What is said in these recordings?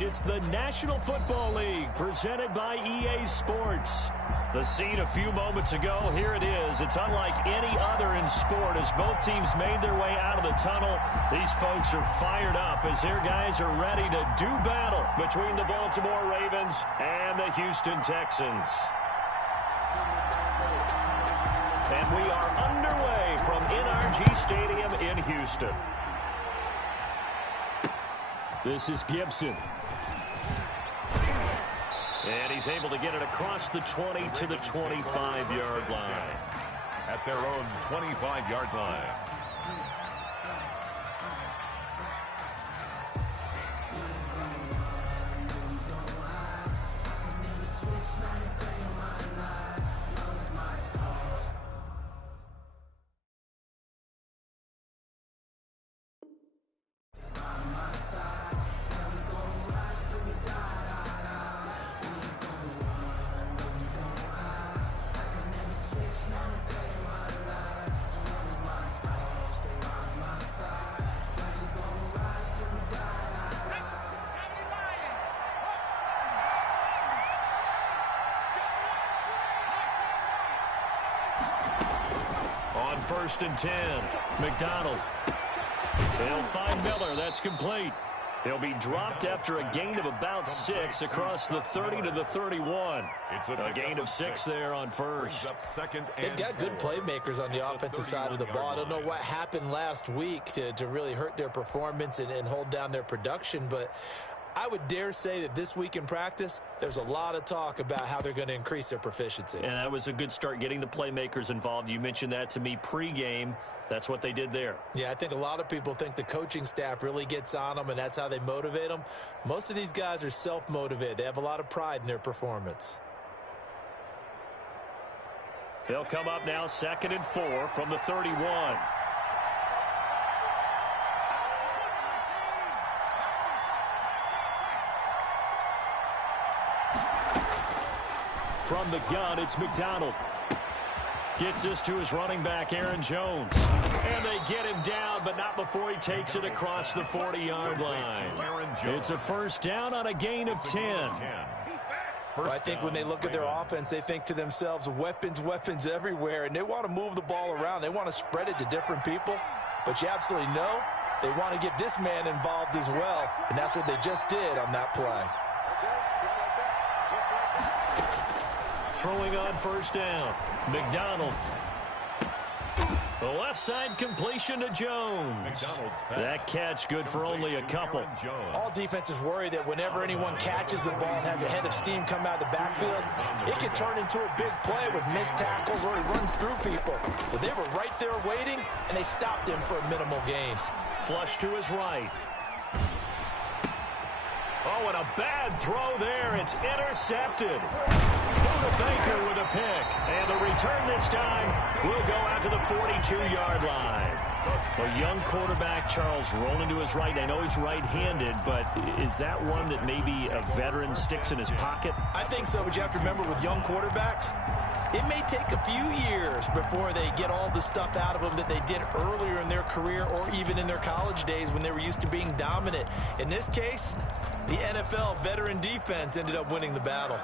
It's the National Football League presented by EA Sports. The scene a few moments ago, here it is. It's unlike any other in sport as both teams made their way out of the tunnel. These folks are fired up as their guys are ready to do battle between the Baltimore Ravens and the Houston Texans. And we are underway from NRG Stadium in Houston. This is Gibson. And he's able to get it across the 20 to the 25-yard line. At their own 25-yard line. On 1st and 10, McDonald. They'll find Miller. That's complete. He'll be dropped after a gain of about 6 across the 30 to the 31. A gain of 6 there on first. They've got good playmakers on the offensive side of the ball. I don't know what happened last week to really hurt their performance and hold down their production, but I would dare say that this week in practice, there's a lot of talk about how they're going to increase their proficiency. And that was a good start getting the playmakers involved. You mentioned that to me pregame. That's what they did there. Yeah, I think a lot of people think the coaching staff really gets on them, and that's how they motivate them. Most of these guys are self-motivated. They have a lot of pride in their performance. They'll come up now 2nd and 4 from the 31. From the gun, it's McDonald. Gets this to his running back, Aaron Jones. And they get him down, but not before he takes it across the 40-yard line. It's a first down on a gain of 10. Well, I think when they look at their offense, they think to themselves, weapons, weapons everywhere, and they want to move the ball around. They want to spread it to different people, but you absolutely know they want to get this man involved as well, and that's what they just did on that play. Throwing on first down, McDonald. The left side completion to Jones. That catch good for only a couple. All defenses worry that whenever anyone catches the ball and has a head of steam come out of the backfield, it can turn into a big play with missed tackles or he runs through people. But they were right there waiting, and they stopped him for a minimal gain. Flush to his right. Oh, and a bad throw there. It's intercepted. Buda Baker with a pick. And the return this time will go out to the 42-yard line. A young quarterback, Charles, rolling to his right. I know he's right-handed, but is that one that maybe a veteran sticks in his pocket? I think so, but you have to remember with young quarterbacks, it may take a few years before they get all the stuff out of them that they did earlier in their career or even in their college days when they were used to being dominant. In this case, the NFL veteran defense ended up winning the battle.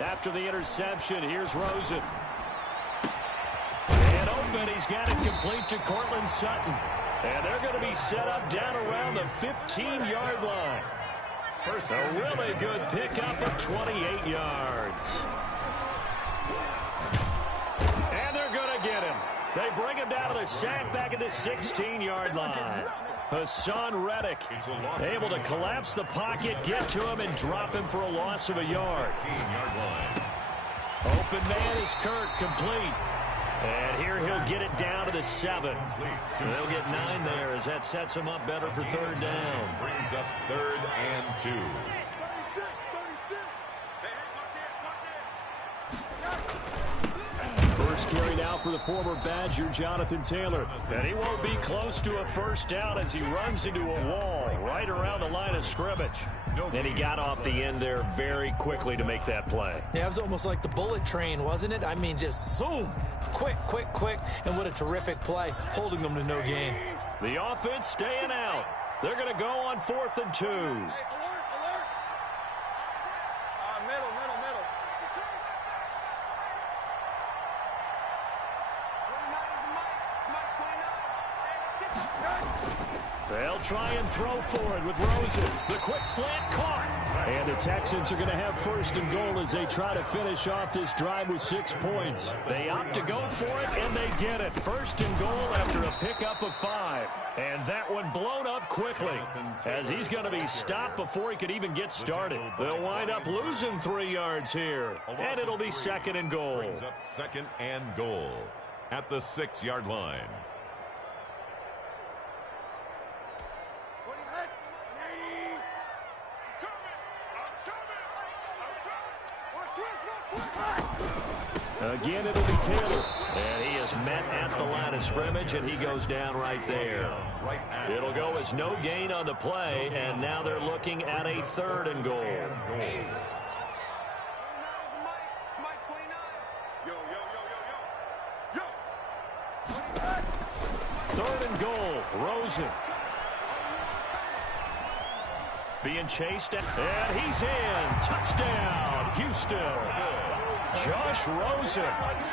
After the interception, here's Rosen. And open, he's got it complete to Cortland Sutton. And they're going to be set up down around the 15-yard line. A really good pickup of 28 yards. And they're going to get him. They bring him down to the sack back at the 16-yard line. Hassan Reddick able to collapse the pocket, get to him, and drop him for a loss of a yard. Open man is Kirk, complete. And here he'll get it down to the 7. They'll get 9 there as that sets him up better for third down. Brings up 3rd and 2. First carry now for for the former Badger, Jonathan Taylor. And he won't be close to a first down as he runs into a wall right around the line of scrimmage. And he got off the end there very quickly to make that play. Yeah, it was almost like the bullet train, wasn't it? I mean, just zoom. Quick, quick, quick. And what a terrific play, holding them to no gain. The offense staying out. They're going to go on 4th and 2. They'll try and throw for it with Rosen. The quick slant caught. And the Texans are going to have 1st and goal as they try to finish off this drive with 6 points. They opt to go for it, and they get it. 1st and goal after a pickup of 5. And that one blown up quickly as he's going to be stopped before he could even get started. They'll wind up losing 3 yards here, and it'll be 2nd and goal. Brings up 2nd and goal at the 6-yard line. Again, it'll be Taylor. And he is met at the line of scrimmage, and he goes down right there. It'll go as no gain on the play, and now they're looking at a 3rd and goal. 3rd and goal. Rosen. Being chased, and he's in. Touchdown, Houston. Josh Rosen,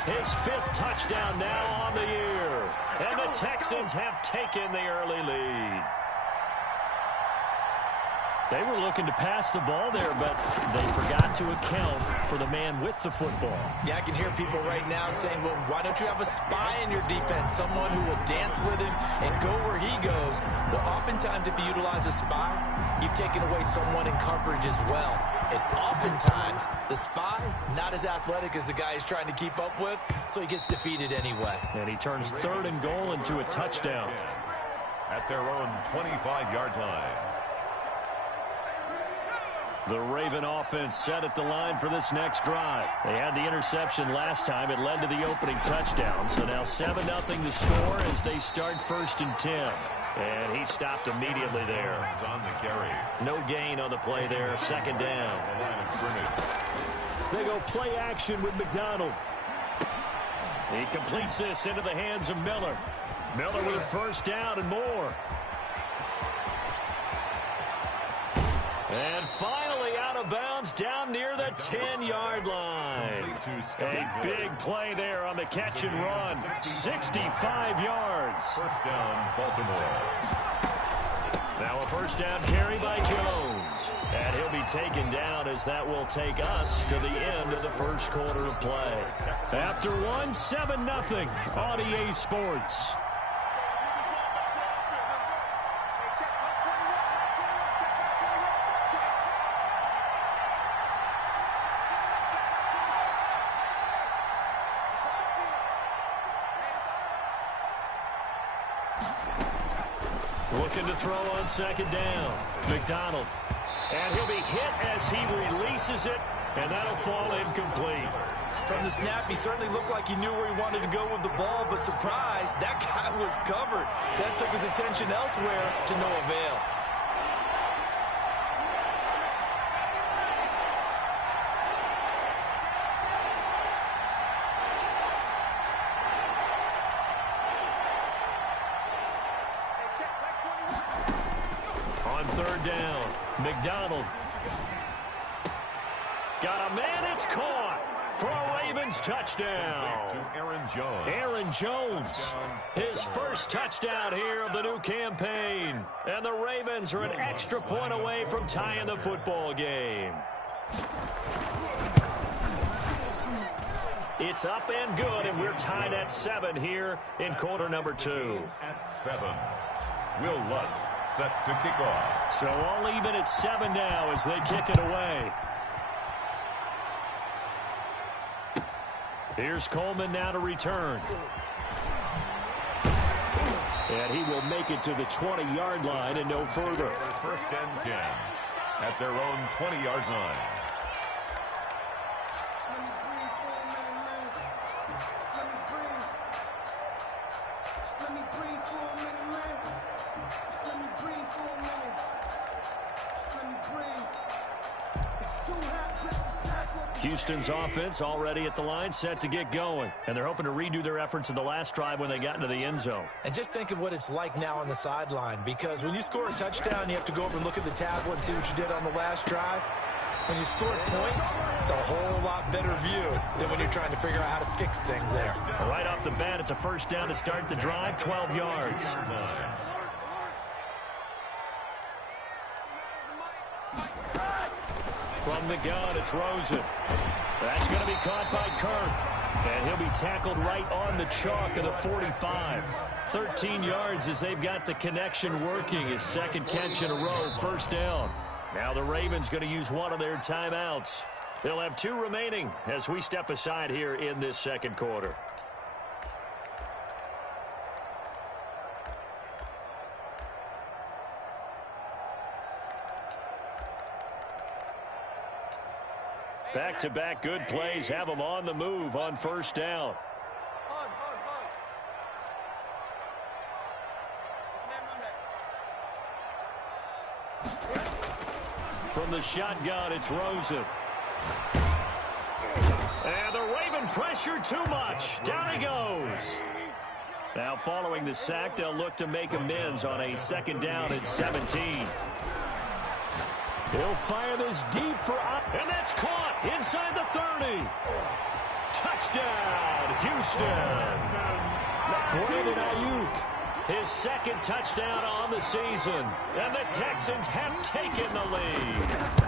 his 5th touchdown now on the year. And the Texans have taken the early lead. They were looking to pass the ball there, but they forgot to account for the man with the football. Yeah, I can hear people right now saying, well, why don't you have a spy in your defense, someone who will dance with him and go where he goes? Well, oftentimes if you utilize a spy, you've taken away someone in coverage as well. And oftentimes, the spy, not as athletic as the guy he's trying to keep up with, so he gets defeated anyway. And he turns 3rd and goal into a touchdown. At their own 25-yard line. The Raven offense set at the line for this next drive. They had the interception last time. It led to the opening touchdown. So now 7-0 the score as they start 1st and 10. And he stopped immediately there. He's on the carry. No gain on the play there. 2nd down. The line of scrimmage. They go play action with McDonald. He completes this into the hands of Miller. Miller with a 1st down and more. And finally out of bounds down near the 10-yard line. A big play there on the catch and run. 65 yards. 1st down, Baltimore. Now a 1st down carry by Jones. And he'll be taken down as that will take us to the end of the 1st quarter of play. After one, 7-0 on EA Sports. Looking to throw on 2nd down. McDonald. And he'll be hit as he releases it, and that'll fall incomplete. From the snap, he certainly looked like he knew where he wanted to go with the ball, but surprise, that guy was covered. So that took his attention elsewhere to no avail. On 3rd down, McDonald. Got a man, it's caught for a Ravens touchdown. To Aaron Jones. Aaron Jones, his 1st touchdown here of the new campaign. And the Ravens are an extra point away from tying the football game. It's up and good, and we're tied at 7 here in quarter number 2. At 7. Will Lutz set to kick off. So all even at 7 now as they kick it away. Here's Coleman now to return. And he will make it to the 20-yard line and no further. 1st and 10 at their own 20-yard line. Houston's offense already at the line, set to get going. And they're hoping to redo their efforts in the last drive when they got into the end zone. And just think of what it's like now on the sideline, because when you score a touchdown, you have to go over and look at the tablet and see what you did on the last drive. When you score points, it's a whole lot better view than when you're trying to figure out how to fix things there. Right off the bat, it's a first down to start the drive, 12 yards. From the gun, it's Rosen. That's going to be caught by Kirk. And he'll be tackled right on the chalk of the 45. 13 yards as they've got the connection working. His second catch in a row, first down. Now the Ravens going to use one of their timeouts. They'll have 2 remaining as we step aside here in this second quarter. Back-to-back good plays have them on the move on first down. From the shotgun, it's Rosen. And the Raven pressure too much. Down he goes. Now following the sack, they'll look to make amends on a second down at 17. He'll fire this deep for... And that's caught inside the 30. Touchdown, Houston. Brandon Ayuk. His second touchdown on the season. And the Texans have taken the lead.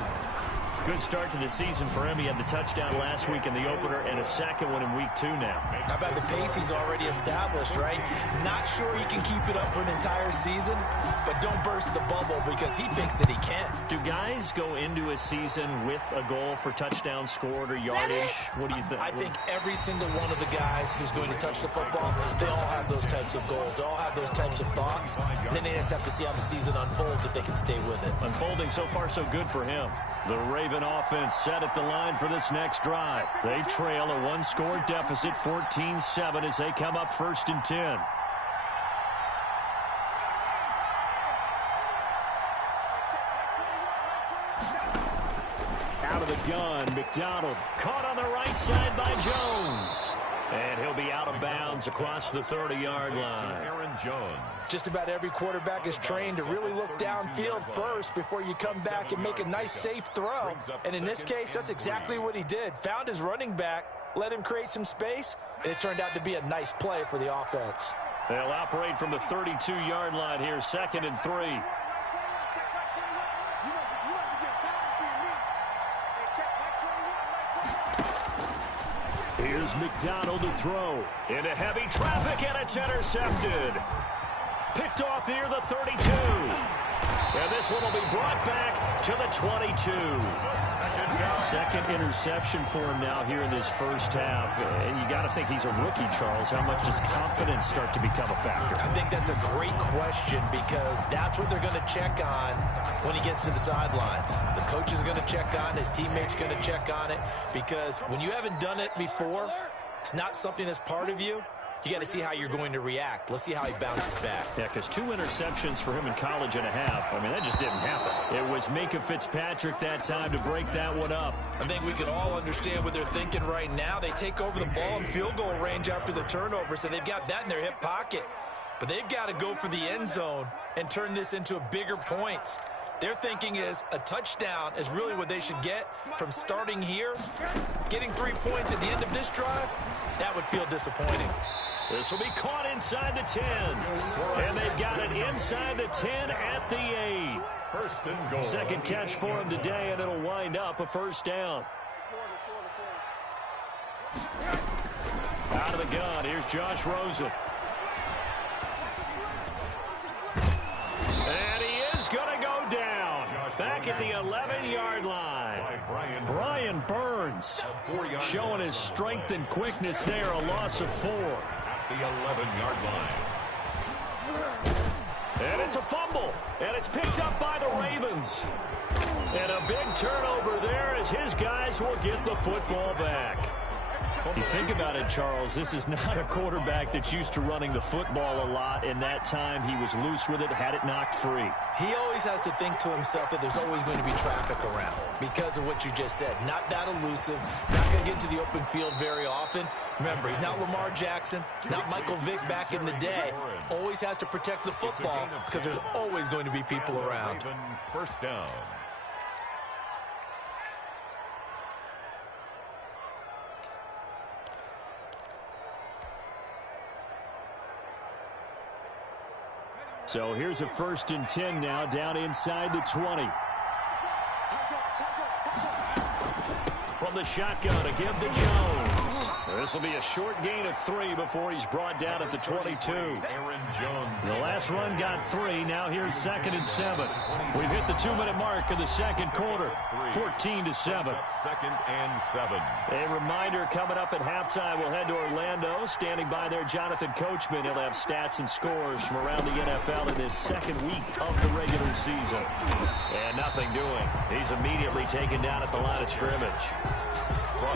Good start to the season for him. He had the touchdown last week in the opener and a second one in week 2 now. How about the pace he's already established, right? Not sure he can keep it up for an entire season, but don't burst the bubble because he thinks that he can. Do guys go into a season with a goal for touchdowns scored or yardage? What do you think? I think every single one of the guys who's going to touch the football, they all have those types of goals. They all have those types of thoughts. And then they just have to see how the season unfolds if they can stay with it. Unfolding so far so good for him. The Raven offense set at the line for this next drive. They trail a 1-score deficit, 14-7, as they come up 1st and 10. Out of the gun, McDonald caught on the right side by Jones. And he'll be out of bounds across the 30-yard line. Aaron Jones. Just about every quarterback is trained to really look downfield first before you come back and make a nice, safe throw. And in this case, that's exactly what he did. Found his running back, let him create some space, and it turned out to be a nice play for the offense. They'll operate from the 32-yard line here, 2nd and 3. Here's McDonald to throw. Into heavy traffic, and it's intercepted. Picked off near the 32. And this one will be brought back to the 22. Second interception for him now here in this first half. And you got to think he's a rookie, Charles. How much does confidence start to become a factor? I think that's a great question because that's what they're going to check on when he gets to the sidelines. The coach is going to check on it. His teammates going to check on it because when you haven't done it before, it's not something that's part of you. You got to see how you're going to react. Let's see how he bounces back. Yeah, because 2 interceptions for him in college and a half. I mean, that just didn't happen. It was Minkah Fitzpatrick that time to break that one up. I think we can all understand what they're thinking right now. They take over the ball in field goal range after the turnover, so they've got that in their hip pocket. But they've got to go for the end zone and turn this into a bigger points. Their thinking is a touchdown is really what they should get from starting here. Getting 3 points at the end of this drive, that would feel disappointing. This will be caught inside the 10. And they've got it inside the 10 at the 8. 1st and goal. Second catch for him today, and it'll wind up a first down. Out of the gun, here's Josh Rosen. And he is going to go down. Back at the 11-yard line. Brian Burns showing his strength and quickness there, a loss of 4. The 11-yard line. And it's a fumble, and it's picked up by the Ravens. And a big turnover there as his guys will get the football back. You think about it, Charles, this is not a quarterback that's used to running the football a lot. In that time, he was loose with it, had it knocked free. He always has to think to himself that there's always going to be traffic around because of what you just said. Not that elusive, not going to get into the open field very often. Remember, he's not Lamar Jackson, not Michael Vick back in the day. Always has to protect the football because there's always going to be people around. First down. So here's a 1st and 10 now, down inside the 20. From the shotgun, a give to Jones. This will be a short gain of 3 before he's brought down at the 22. Aaron Jones. The last run got 3. Now here's 2nd and 7. We've hit the 2-minute mark of the second quarter. 14-7. 2nd and 7. A reminder coming up at halftime. We'll head to Orlando. Standing by there, Jonathan Coachman. He'll have stats and scores from around the NFL in this second week of the regular season. And nothing doing. He's immediately taken down at the line of scrimmage.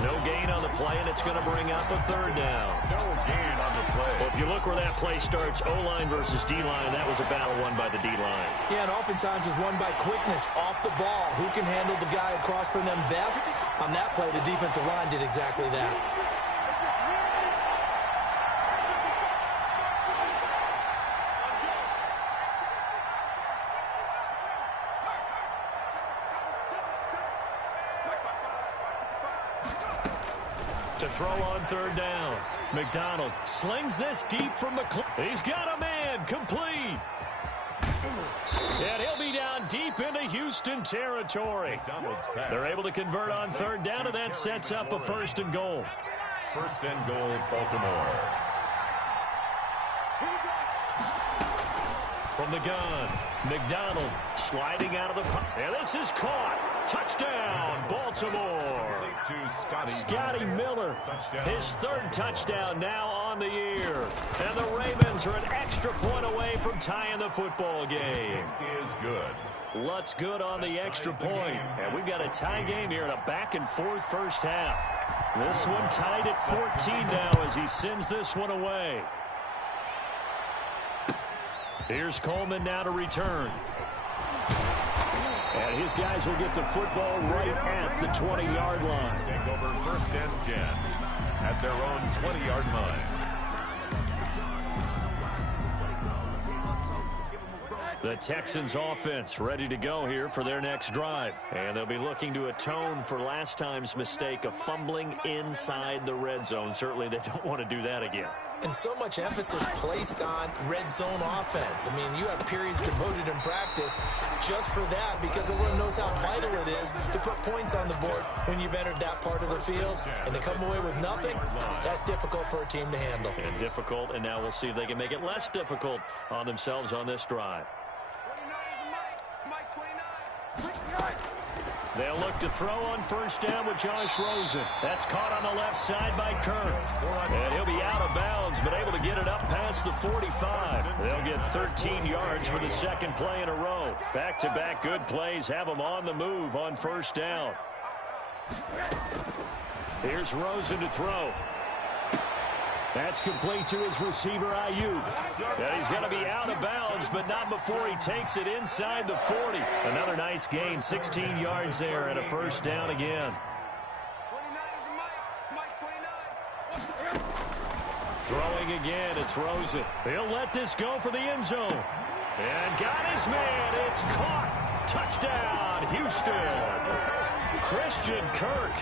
No gain on the play, and it's going to bring up a 3rd down. No gain on the play. Well, if you look where that play starts, O-line versus D-line, that was a battle won by the D-line. Yeah, and oftentimes it's won by quickness off the ball. Who can handle the guy across from them best? On that play, the defensive line did exactly that. To throw on 3rd down. McDonald slings this deep from the... He's got a man. Complete. And he'll be down deep into Houston territory. They're able to convert on 3rd down, and that sets up a 1st and goal. 1st and goal, Baltimore. From the gun, McDonald sliding out of the... And this is caught. Touchdown, Baltimore. Scotty Miller, his 3rd touchdown now on the year. And the Ravens are an extra point away from tying the football game. Is good. Lutz good on the extra point. And we've got a tie game here in a back-and-forth first half. This one tied at 14 now as he sends this one away. Here's Coleman now to return. And his guys will get the football right at the 20-yard line. Take over 1st and 10 at their own 20-yard line. The Texans offense ready to go here for their next drive. And they'll be looking to atone for last time's mistake of fumbling inside the red zone. Certainly they don't want to do that again. And so much emphasis placed on red zone offense. I mean, you have periods devoted in practice just for that because everyone knows how vital it is to put points on the board when you've entered that part of the field. And to come away with nothing, that's difficult for a team to handle. And difficult, and now we'll see if they can make it less difficult on themselves on this drive. They'll look to throw on 1st down with Josh Rosen. That's caught on the left side by Kirk. And he'll be out of bounds, but able to get it up past the 45. They'll get 13 yards for the 2nd play in a row. Back-to-back good plays have them on the move on 1st down. Here's Rosen to throw. That's complete to his receiver, Ayuk. And he's going to be out of bounds, but not before he takes it inside the 40. Another nice gain, 16 yards there, and a 1st down again. Throwing again, it's Rosen. He'll let this go for the end zone. And got his man. It's caught. Touchdown, Houston. Christian Kirk,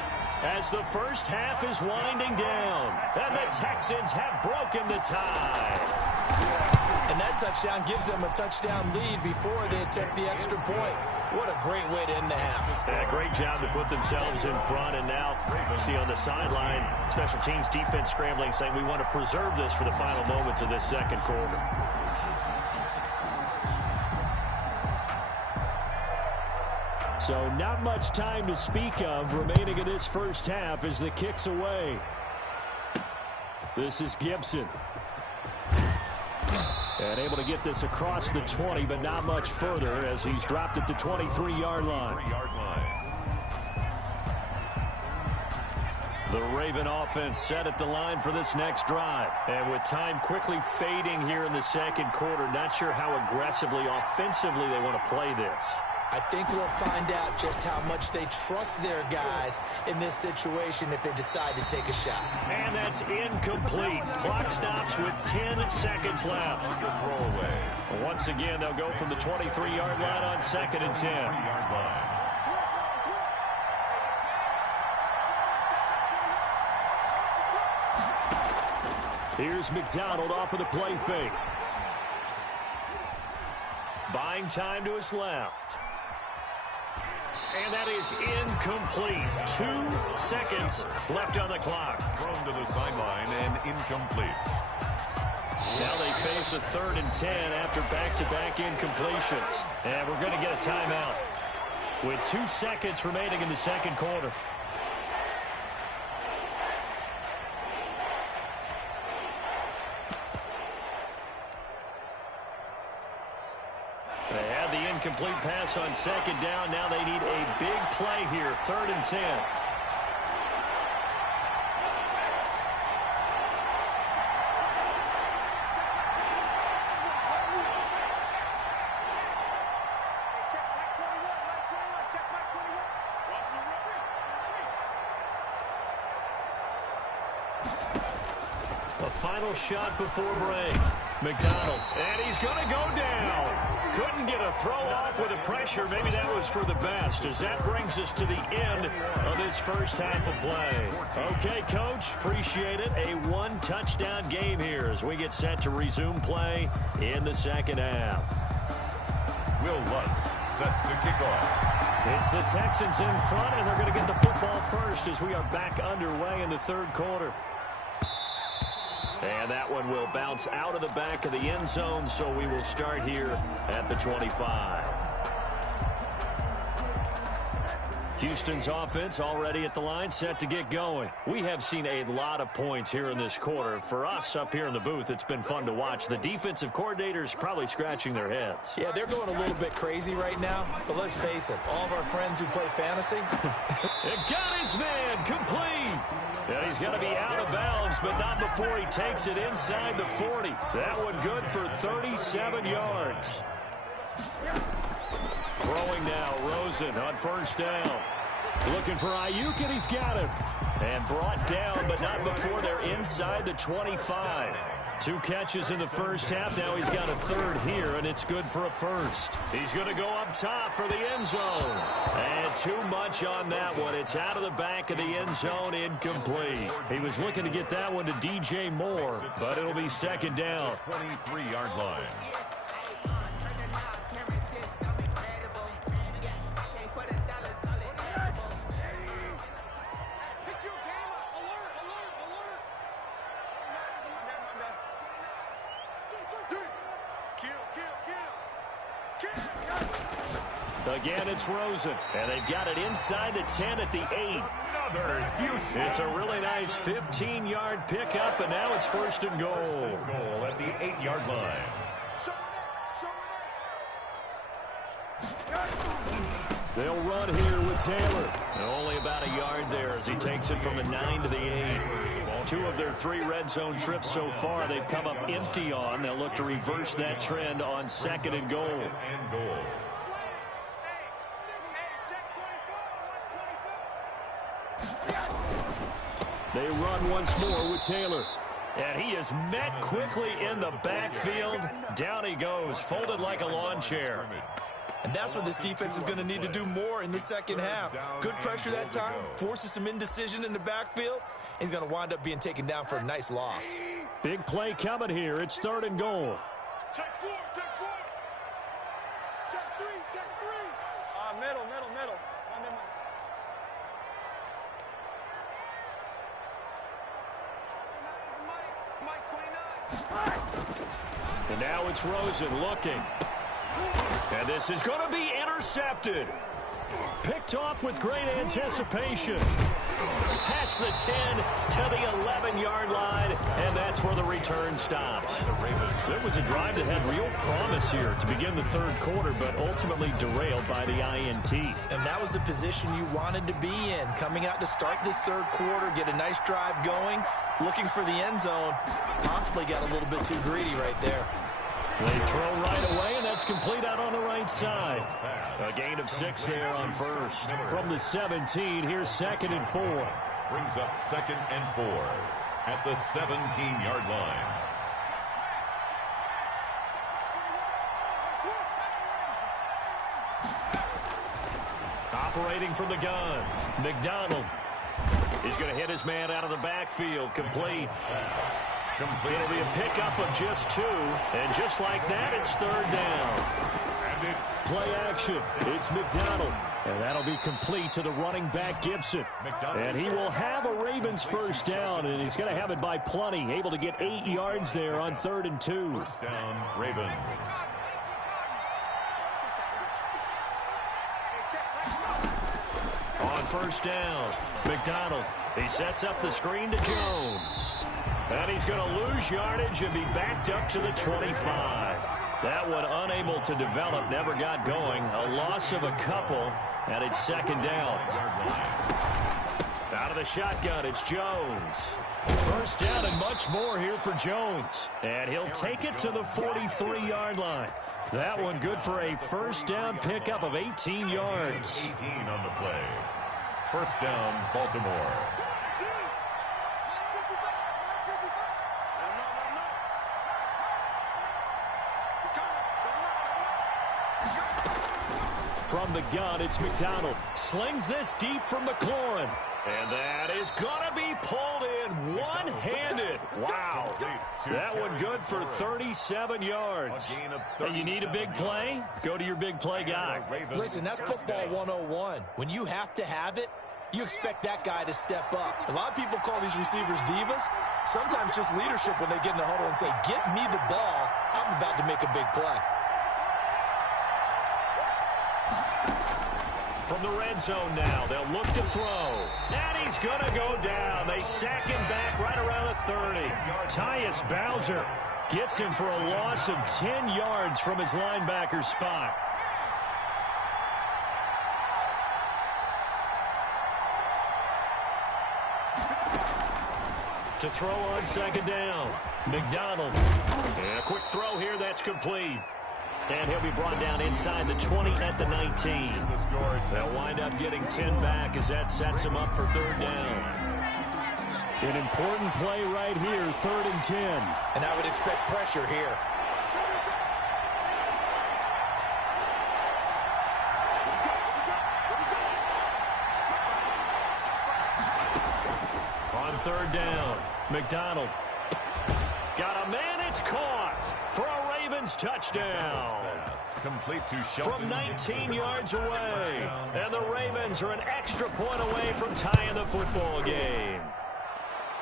as the first half is winding down. And the Texans have broken the tie. And that touchdown gives them a touchdown lead before they attempt the extra point. What a great way to end the half. Yeah, great job to put themselves in front. And now, see on the sideline, special teams defense scrambling, saying we want to preserve this for the final moments of this second quarter. So not much time to speak of remaining in this first half as the kick's away. This is Gibson. And able to get this across the 20, but not much further as he's dropped at the 23-yard line. The Raven offense set at the line for this next drive. And with time quickly fading here in the second quarter, not sure how aggressively, offensively they want to play this. I think we'll find out just how much they trust their guys in this situation if they decide to take a shot. And that's incomplete. Clock stops with 10 seconds left. Once again, they'll go from the 23-yard line on 2nd and 10. Here's McDonald off of the play fake. Buying time to his left. And that is incomplete. 2 seconds left on the clock. Thrown to the sideline and incomplete. Now they face a 3rd and 10 after back-to-back incompletions. And we're going to get a timeout with 2 seconds remaining in the second quarter. They had the incomplete pass on 2nd down. Now they need a big play here, 3rd and 10. A final shot before break. McDonald, and he's going to go down. Couldn't get a throw off with the pressure. Maybe that was for the best, as that brings us to the end of this first half of play. Okay, Coach, appreciate it. A 1-touchdown game here as we get set to resume play in the second half. Will Lutz set to kick off. It's the Texans in front, and they're going to get the football first as we are back underway in the third quarter. And that one will bounce out of the back of the end zone, so we will start here at the 25. Houston's offense already at the line, set to get going. We have seen a lot of points here in this quarter. For us up here in the booth, it's been fun to watch. The defensive coordinators probably scratching their heads. Yeah, they're going a little bit crazy right now, but let's face it, all of our friends who play fantasy. It got his man complete. Yeah, he's going to be out of bounds, but not before he takes it inside the 40. That one good for 37 yards. Throwing now, Rosen on 1st down. Looking for Ayuk, and he's got him. And brought down, but not before they're inside the 25. 2 catches in the first half. Now he's got a 3rd here, and it's good for a 1st. He's going to go up top for the end zone. And too much on that one. It's out of the back of the end zone, incomplete. He was looking to get that one to DJ Moore, but it'll be 2nd down. 23-yard line. Again, it's Rosen, and they've got it inside the 10 at the 8. It's a really nice 15-yard pickup, and now it's 1st and goal. Goal at the 8-yard line. They'll run here with Taylor. Only about a yard there as he takes it from the 9 to the 8. 2 of their 3 red zone trips so far they've come up empty on. They'll look to reverse that trend on 2nd and goal. They run once more with Taylor. And he is met quickly in the backfield. Down he goes, folded like a lawn chair. And that's what this defense is going to need to do more in the second half. Good pressure that time, forces some indecision in the backfield. He's going to wind up being taken down for a nice loss. Big play coming here. It's 3rd and goal. Check 4, check 4. Check 3, check 3. Middle. And now it's Rosen looking. And this is going to be intercepted. Picked off with great anticipation. Past the 10 to the 11-yard line, and that's where the return stops. So it was a drive that had real promise here to begin the third quarter, but ultimately derailed by the INT. And that was the position you wanted to be in. Coming out to start this third quarter, get a nice drive going, looking for the end zone. Possibly got a little bit too greedy right there. They throw right away, and that's complete out on the right side. A gain of 6 there on first. From the 17, here's 2nd and 4. Brings up 2nd and 4 at the 17-yard line. Operating from the gun, McDonald. He's going to hit his man out of the backfield. Complete. It'll be a pickup of just 2. And just like that, it's 3rd down. And it's play action. It's McDonald. And that'll be complete to the running back, Gibson. And he will have a Ravens first down, and he's going to have it by plenty. Able to get 8 yards there on 3rd and 2. First down, Ravens. On first down, McDonald. He sets up the screen to Jones. And he's going to lose yardage and be backed up to the 25. That one unable to develop, never got going. A loss of a couple, and it's 2nd down. Out of the shotgun, it's Jones. First down and much more here for Jones. And he'll take it to the 43-yard line. That one good for a first down pickup of 18 yards. 18 on the play. First down, Baltimore. From the gun, it's McDonald. Slings this deep from McLaurin. And that is going to be pulled in one-handed. Wow. That one good for 37 yards. And you need a big play? Go to your big play guy. Listen, that's football 101. When you have to have it, you expect that guy to step up. A lot of people call these receivers divas. Sometimes just leadership when they get in the huddle and say, get me the ball. I'm about to make a big play. From the red zone now, they'll look to throw. And he's going to go down. They sack him back right around the 30. Tyus Bowser gets him for a loss of 10 yards from his linebacker spot. To throw on 2nd down, McDonald. And a quick throw here, that's complete. And he'll be brought down inside the 20 at the 19. They'll wind up getting 10 back as that sets him up for 3rd down. An important play right here, 3rd and 10. And I would expect pressure here. On 3rd down, McDonald. Got a man, it's caught for a Ravens touchdown. Complete to Shelton. From 19 yards away. And the Ravens are an extra point away from tying the football game.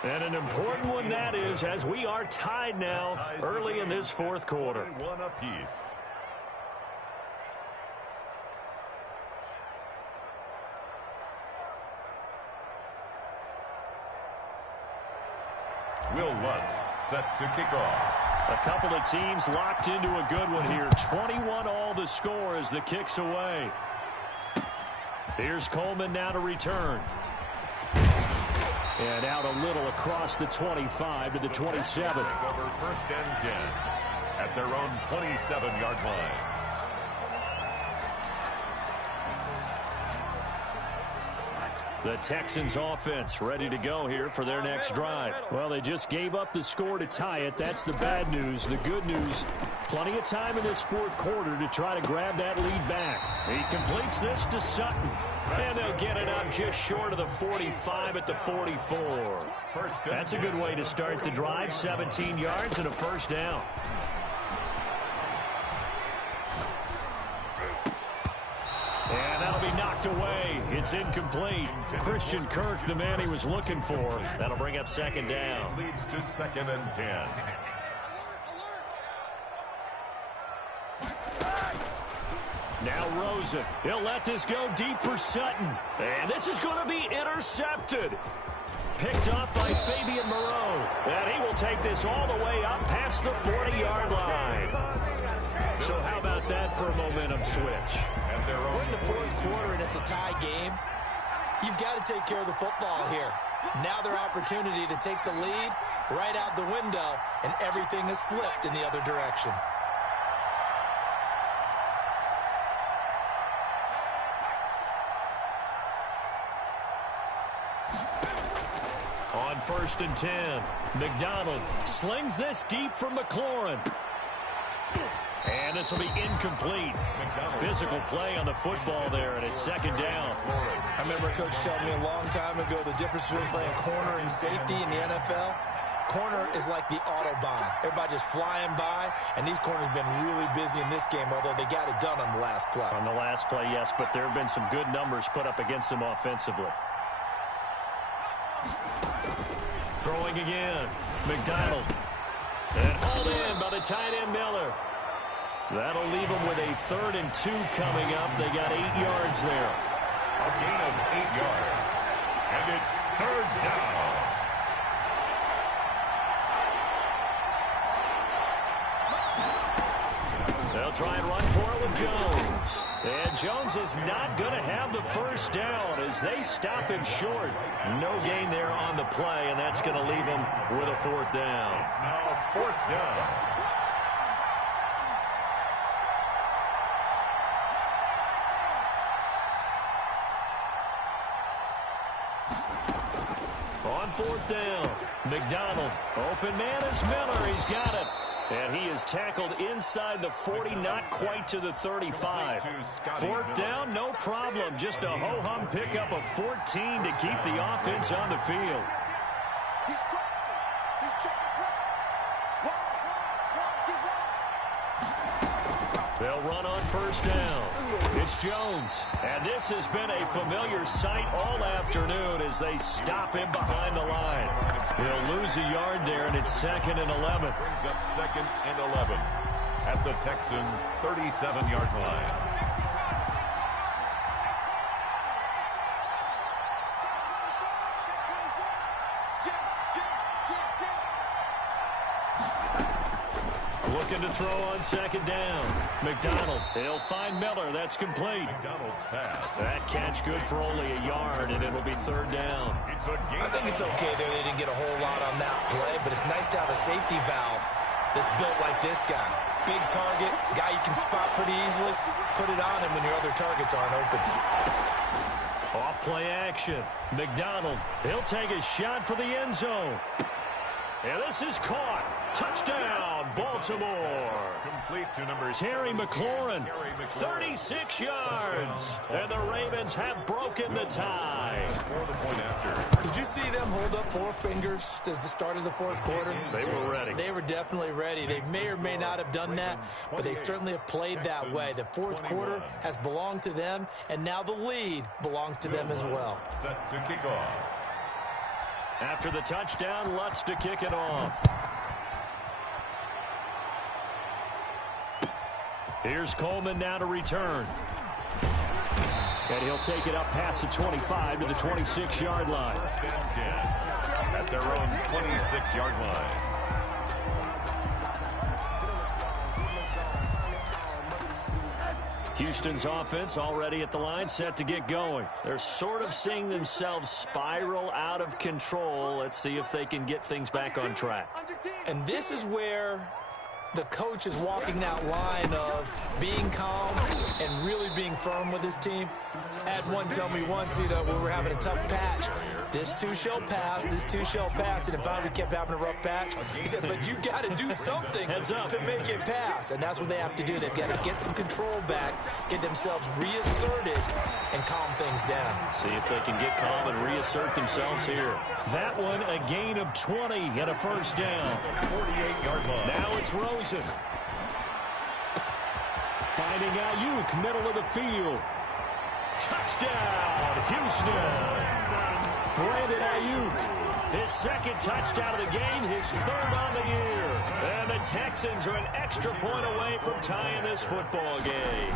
And an important one that is, as we are tied now early in this 4th quarter. One apiece. Will Lutz set to kick off. A couple of teams locked into a good one here. 21-all the score as the kick's away. Here's Coleman now to return. And out a little across the 25 to the 27. Over 1st and 10 at their own 27-yard line. The Texans offense ready to go here for their next drive. Well, they just gave up the score to tie it. That's the bad news. The good news, plenty of time in this 4th quarter to try to grab that lead back. He completes this to Sutton. And they'll get it up just short of the 45 at the 44. That's a good way to start the drive. 17 yards and a first down. And that'll be knocked away. It's incomplete. Christian Kirk, the man he was looking for. That'll bring up 2nd down. Leads to 2nd and 10. Now Rosen. He'll let this go deep for Sutton. And this is going to be intercepted. Picked up by Fabian Moreau. And he will take this all the way up past the 40-yard line. So how about that for a momentum switch? We're in the fourth quarter and it's a tie game. You've got to take care of the football here. Now their opportunity to take the lead right out the window, and everything is flipped in the other direction. On 1st and 10, McDonald slings this deep from McLaurin. And this will be incomplete. Physical play on the football there, and it's 2nd down. I remember a coach telling me a long time ago the difference between playing corner and safety in the NFL. Corner is like the Autobahn. Everybody just flying by, and these corners have been really busy in this game, although they got it done on the last play. On the last play, yes, but there have been some good numbers put up against them offensively. Throwing again. McDonald. And hauled in by the tight end Miller. That'll leave them with a 3rd and 2 coming up. They got 8 yards there. A gain of 8 yards. And it's 3rd down. They'll try and run for it with Jones. And Jones is not going to have the 1st down as they stop him short. No gain there on the play, and that's going to leave him with a 4th down. It's now 4th down. On 4th down, McDonald. Open man is Miller. He's got it. And he is tackled inside the 40, not quite to the 35. 4th down, no problem. Just a ho-hum pickup of 14 to keep the offense on the field. He's crossing. He's checking play. They'll run on 1st down. It's Jones. And this has been a familiar sight all afternoon as they stop him behind the line. He'll lose a yard there, and it's 2nd and 11. Brings up 2nd and 11 at the Texans' 37-yard line. Looking to throw on 2nd down. McDonald. He'll find Miller. That's complete. McDonald's pass. That catch good for only a yard, and it'll be 3rd down. I think it's okay there. They didn't get a whole lot on that play, but it's nice to have a safety valve that's built like this guy. Big target, guy you can spot pretty easily. Put it on him when your other targets aren't open. Off play action. McDonald. He'll take a shot for the end zone. And this is caught. Touchdown, Baltimore. Complete to number Terry McLaurin, 36 yards. And the Ravens have broken the tie. For the point after. Did you see them hold up 4 fingers at the start of the 4th quarter? They were ready. They were definitely ready. They may or may not have done that, but they certainly have played that way. The 4th quarter has belonged to them, and now the lead belongs to them as well. Set to kick off. After the touchdown, Lutz to kick it off. Here's Coleman now to return. And he'll take it up past the 25 to the 26-yard line. 1st and 10 at their own 26-yard line. Houston's offense already at the line, set to get going. They're sort of seeing themselves spiral out of control. Let's see if they can get things back on track. And this is where the coach is walking that line of being calm and really being firm with his team. I had one tell me once, when we were having a tough patch, this too shall pass, this too shall pass, and if finally we kept having a rough patch, he said, but you got to do something to make it pass, and that's what they have to do. They've got to get some control back, get themselves reasserted, and calm things down. See if they can get calm and reassert themselves here. That one, a gain of 20 and a 1st down. 48-yard line. Now it's Rosen. Finding Ayuk, middle of the field. Touchdown, Houston. Brandon Ayuk. His second touchdown of the game, his third on the year. And the Texans are an extra point away from tying this football game.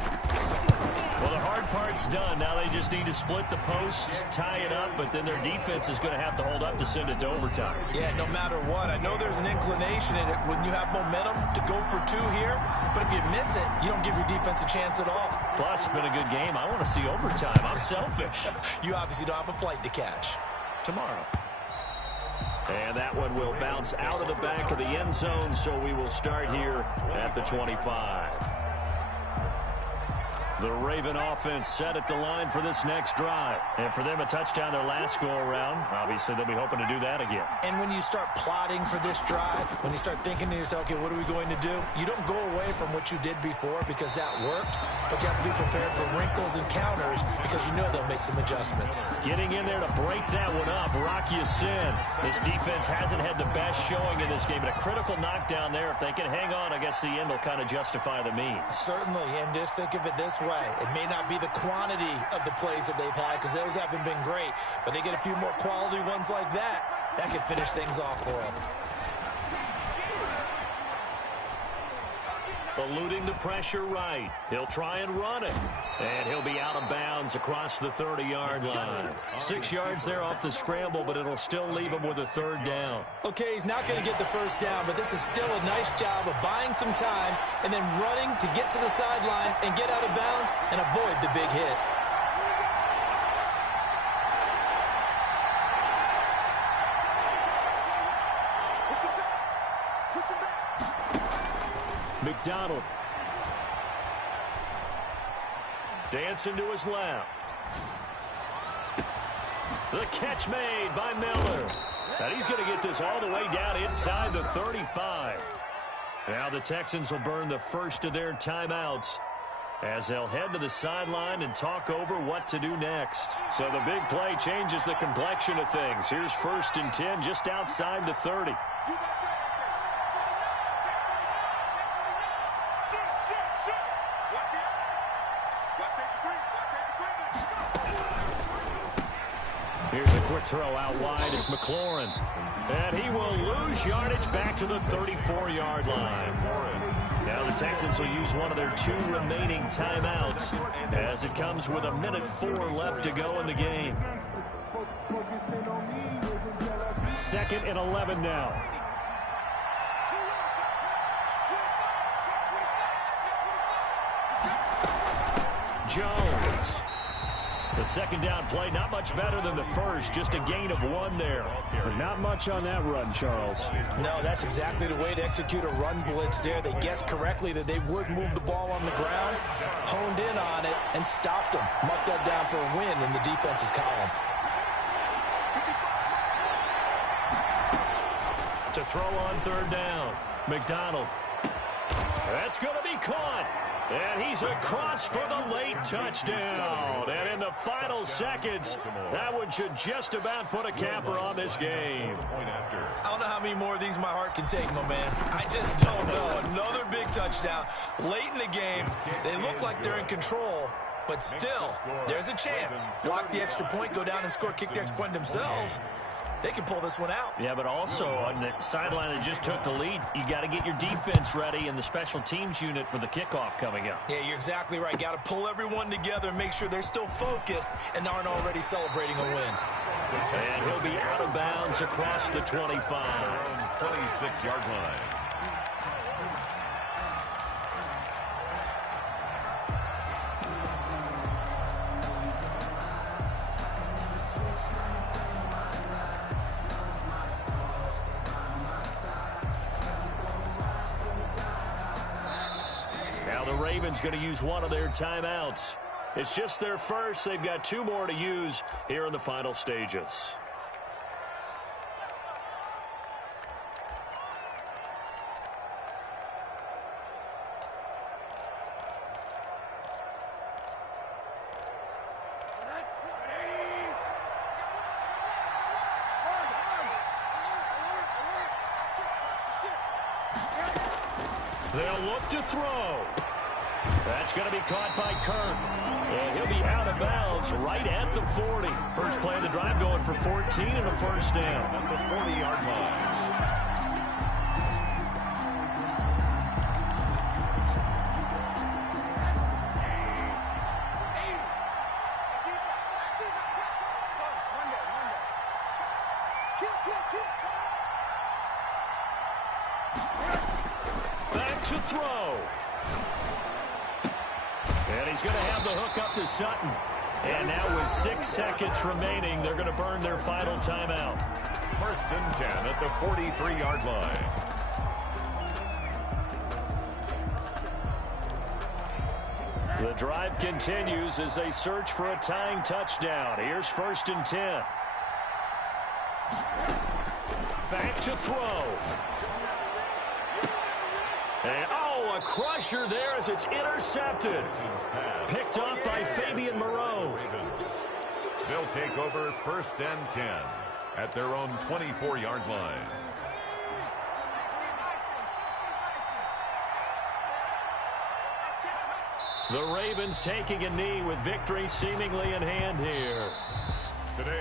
Well, the hard part's done. Now they just need to split the posts, tie it up, but then their defense is going to have to hold up to send it to overtime. Yeah, no matter what. I know there's an inclination in it when you have momentum to go for two here, but if you miss it, you don't give your defense a chance at all. Plus, it's been a good game. I want to see overtime. I'm selfish. You obviously don't have a flight to catch. Tomorrow. And that one will bounce out of the back of the end zone, so we will start here at the 25. The Raven offense set at the line for this next drive. And for them, a touchdown their last go-around. Obviously, they'll be hoping to do that again. And when you start plotting for this drive, when you start thinking to yourself, okay, what are we going to do? You don't go away from what you did before because that worked, but you have to be prepared for wrinkles and counters because you know they'll make some adjustments. Getting in there to break that one up, Rocky Sin. This defense hasn't had the best showing in this game, but a critical knockdown there. If they can hang on, I guess the end will kind of justify the means. Certainly, and just think of it this way. It may not be the quantity of the plays that they've had because those haven't been great, but they get a few more quality ones like that. That could finish things off for them. Eluding the pressure right. He'll try and run it. And he'll be out of bounds across the 30-yard line. 6 yards there off the scramble, but it'll still leave him with a third down. Okay, he's not going to get the first down, but this is still a nice job of buying some time and then running to get to the sideline and get out of bounds and avoid the big hit. McDonald. Dancing to his left. The catch made by Miller. And he's going to get this all the way down inside the 35. Now the Texans will burn the first of their timeouts as they'll head to the sideline and talk over what to do next. So the big play changes the complexion of things. Here's 1st and 10 just outside the 30. Here's a quick throw out wide. It's McLaurin. And he will lose yardage back to the 34-yard line. Now the Texans will use one of their 2 remaining timeouts as it comes with 1:04 left to go in the game. 2nd and 11 now. Jones. The second down play, not much better than the first, just a gain of 1 there. But not much on that run, Charles. No, that's exactly the way to execute a run blitz there. They guessed correctly that they would move the ball on the ground, honed in on it, and stopped them. Marked that down for a win in the defense's column. To throw on 3rd down, McDonald. That's going to be caught. And he's across for the late touchdown. And in the final seconds, that one should just about put a capper on this game. I don't know how many more of these my heart can take, my man. I just don't know. Another big touchdown. Late in the game, they look like they're in control, but still, there's a chance. Block the extra point, go down and score, kick the extra point themselves. They can pull this one out. Yeah, but also on the sideline that just took the lead, you got to get your defense ready and the special teams unit for the kickoff coming up. Yeah, you're exactly right. Got to pull everyone together and make sure they're still focused and aren't already celebrating a win. And he'll be out of bounds across the 25. 26-yard line. Ravens going to use one of their timeouts. It's just their first. They've got 2 more to use here in the final stages. They'll look to throw. That's going to be caught by Kirk. And he'll be out of bounds right at the 40. First play of the drive going for 14 and a first down. At the 40-yard line. Back to throw. And he's going to have the hook up to Sutton. And now with 6 seconds remaining, they're going to burn their final timeout. First and 10 at the 43-yard line. The drive continues as they search for a tying touchdown. Here's first and 10. Back to throw. And, a crusher there as it's intercepted. Picked off by Fabian Moreau. They'll take over first and 10 at their own 24-yard line. The Ravens taking a knee with victory seemingly in hand here.